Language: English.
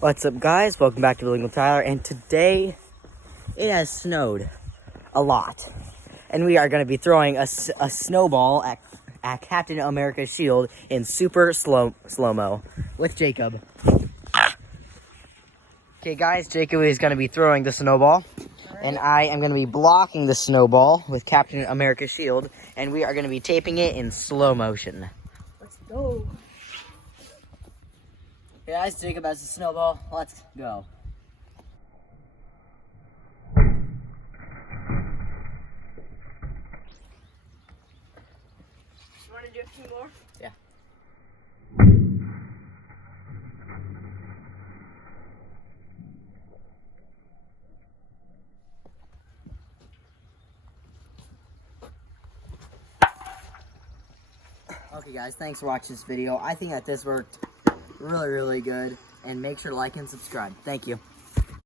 What's up, guys? Welcome back to Building with Tyler, and today it has snowed a lot, and we are going to be throwing a snowball at Captain America's shield in super slow-mo with Jacob. Okay, guys, Jacob is going to be throwing the snowball, and I am going to be blocking the snowball with Captain America's shield, and we are going to be taping it in slow motion. Let's go. Okay, guys, Jacob has the snowball. Let's go. You want to do a few more? Yeah. Okay, guys, thanks for watching this video. I think that this worked really good, and make sure to like and subscribe. Thank you.